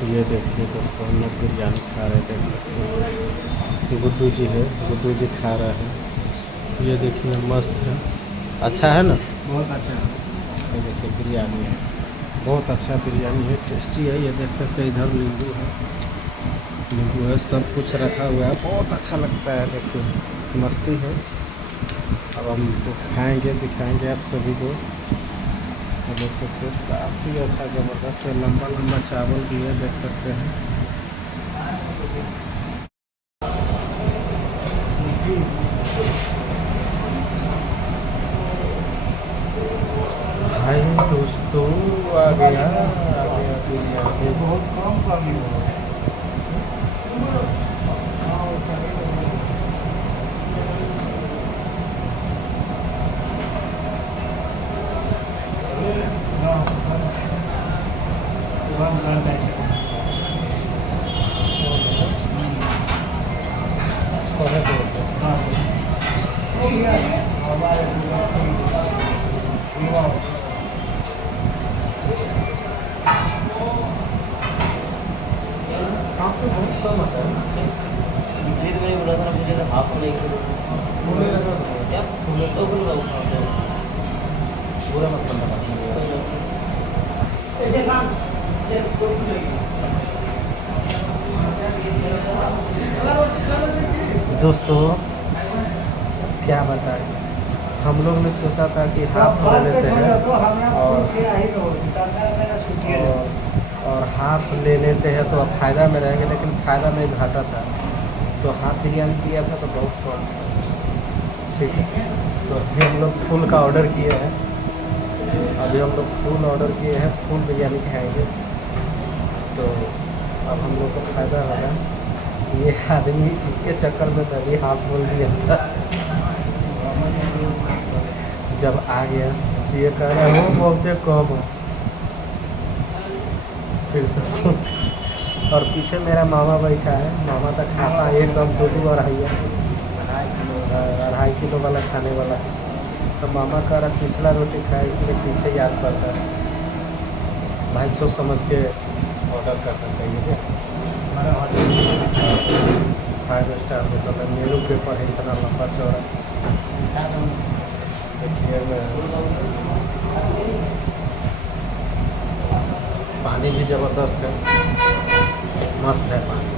ये देखिए दोस्तों, हम लोग बिरयानी खा रहे देख सकते हैं। गुड्डू जी है, गुड्डू जी खा रहे हैं। ये देखिए मस्त है, अच्छा है ना, बहुत अच्छा। ये देखिए बिरयानी है, बहुत अच्छा बिरयानी है, टेस्टी है। ये देख सकते हैं इधर नींबू है, नींबू है, सब कुछ रखा हुआ है, बहुत अच्छा लगता है। देखिए मस्ती है। अब हम तो खाएँगे, दिखाएँगे आप सभी को। ये देख सकते हैं काफ़ी अच्छा ज़बरदस्त है, लंबा लंबा चावल भी है, देख सकते हैं। भाई दोस्तों आ गया, आ गया बिरयानी। बहुत कम कमी हो। आपको बहुत कम आता है। मैंने बोला था मुझे हाफ में फूलने लगा था। क्या तो पूरा मत करना। दोस्तों क्या बताएं, हम लोग ने सोचा था कि हाफ ले लेते हैं और हाफ ले लेते हैं तो फ़ायदा में रहेंगे, लेकिन फ़ायदा में घाटा था। तो हाफ बिरयानी दिया था तो बहुत कम था। ठीक है, तो अभी हम लोग फुल का ऑर्डर किए हैं। अभी हम लोग फुल ऑर्डर किए हैं, फुल बिरयानी खाएंगे। तो अब हम लोग को फ़ायदा होगा। ये आदमी इसके चक्कर में तभी हाफ बोल दिया था। जब आ गया ये कह रहा है वो बोलते कम हो, फिर से सोच। और पीछे मेरा मामा बैठा है, मामा तक खाता एक दम दो अढ़ाई किलो वाला खाने वाला है। तो मामा कह रहा पिछला रोटी खाए, इसलिए पीछे याद पड़ता है। भाई सोच समझ के ऑर्डर करना चाहिए। 5 स्टार होटल है, मेरू पेपर है इतना लंबा चौड़ा। देखिए पानी भी ज़बरदस्त है, मस्त है पानी।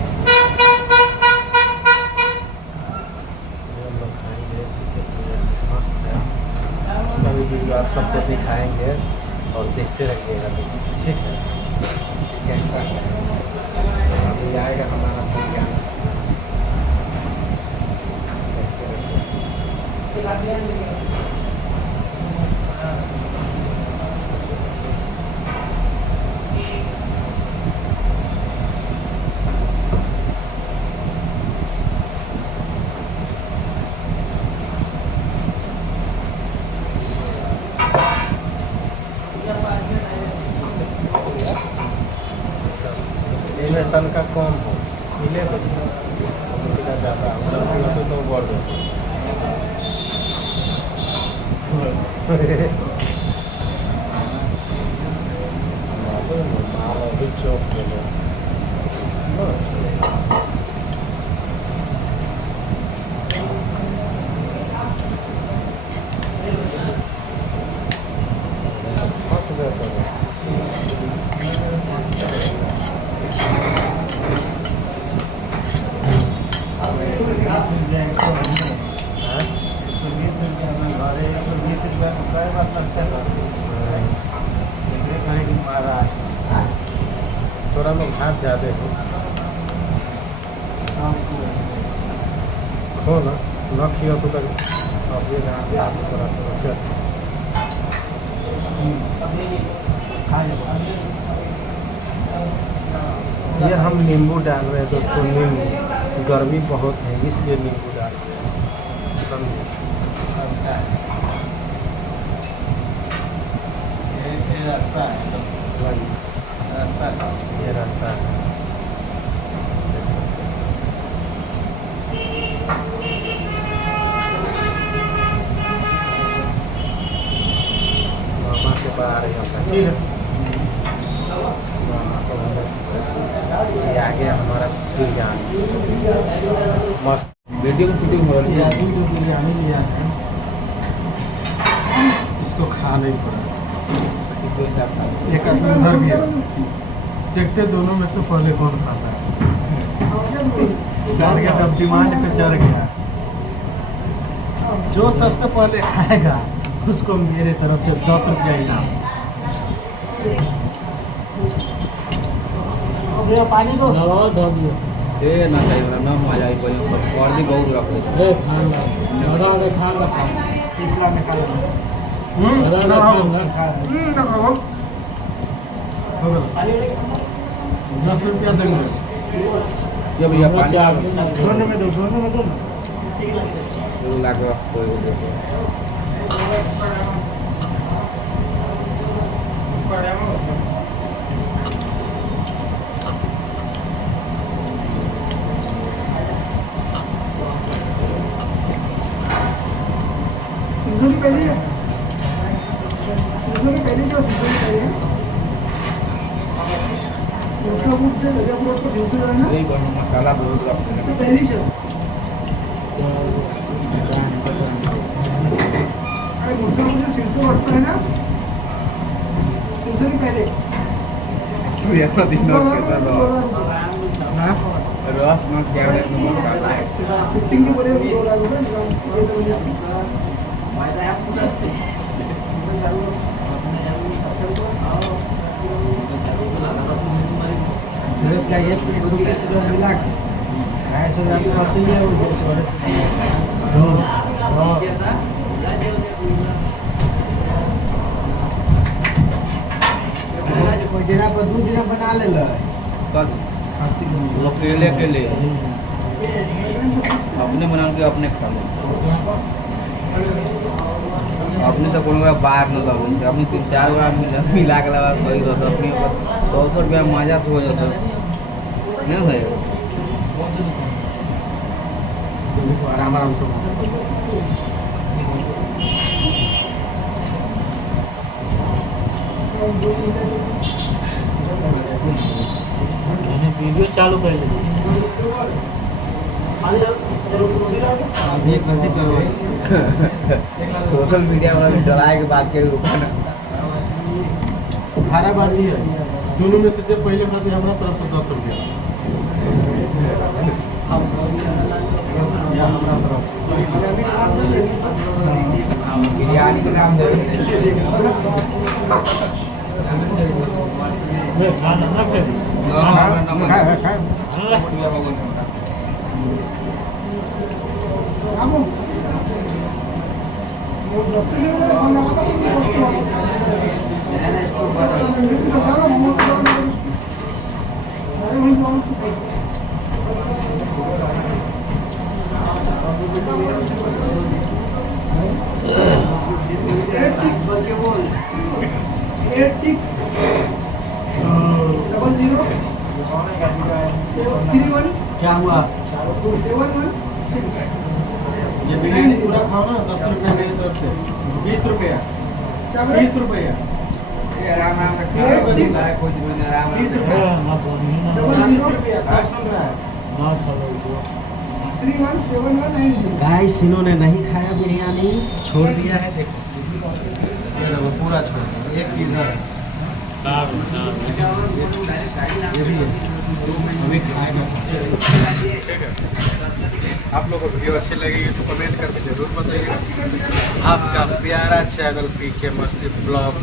हम लोग खाएंगे चिकन बिरयानी, मस्त है। उसका भी वीडियो आप सबको दिखाएंगे और देखते रहिएगा। ठीक है, कैसा है अभी आएगा हमारा बिरयानी, देखते रहिए। इनमें तनका कम हो मिले ज़्यादा तो बढ़ माल अभी चौक थोड़ा लोग भात ज़्यादा हो खो ना न खियो तो कर अब ये थोड़ा ये हम नींबू डाल रहे हैं दोस्तों। नींबू गर्मी बहुत है इसलिए नींबू डाल रहे हैं। रस्सा है ये रस्सा है। मामा के बाहर ही होता है। ये आ गया हमारा बिरयानी मस्त। वीडियो में शूटिंग हो रही ये है। अभी जो बिरयानी लिया है इसको खा नहीं पड़ा। एक आदमी उधर भी है, देखते दोनों में से पहले कौन खाता है। टारगेट अब डिमांड पे चढ़ गया, जो सबसे पहले खाएगा उसको मेरे तरफ से 10 रुपया इनाम। पानी दो ए ना चाहिए ना ना मजा आई कोई और भी बहुत रख ले। तीसरा में खा हो गया 10 रुपया देंगे। ये भैया पानी दोनों में दो, दोनों में दो ना। लगा कोई पहले जो यही बनो मसाला बहुत रखते हैं। पहली से सिर्फ बढ़ता है ना पहले ये तो दिन के तरह रस ना क्या है मसाला है। फिफ्टिंग के बोले चाहिए 120 ग्राम मिला के 250 ग्राम की मछली है वो जना पर 2 दिन बना ले अकेले के लिए अपने बना के अपने खा लो। अपने तो कोनो बाहर न लगे से अपनी 3-4 ग्राम मिला के लगा कोई तो अपनी 200 रुपया मजा तो हो जाता नहीं भाई। आराम आराम से वीडियो चालू कर लीजिए। सोशल मीडिया वाला भी डराए के बात के रुका ना 18 बार है दोनों में से जब पहले खाते हमारा तरफ से 10 रुपया हमारा तरफ बिरयानी के नाम दे क्या हुआ ये बिरयानी पूरा खाओ ना 10 रुपया मेरी तरफ से 20 रुपया 20 रुपया आराम आराम से खा है कुछ भी नहीं आराम आराम से गाइस इन्होंने नहीं खाया बिरयानी, छोड़ दिया है। देखो पूरा छोड़ दिया, एक चीज है ये भी है अभी खाएगा। ठीक है, आप लोगों को वीडियो अच्छी लगेगी तो कमेंट करके जरूर बताइएगा। आपका प्यारा चैनल पीके मस्ती ब्लॉग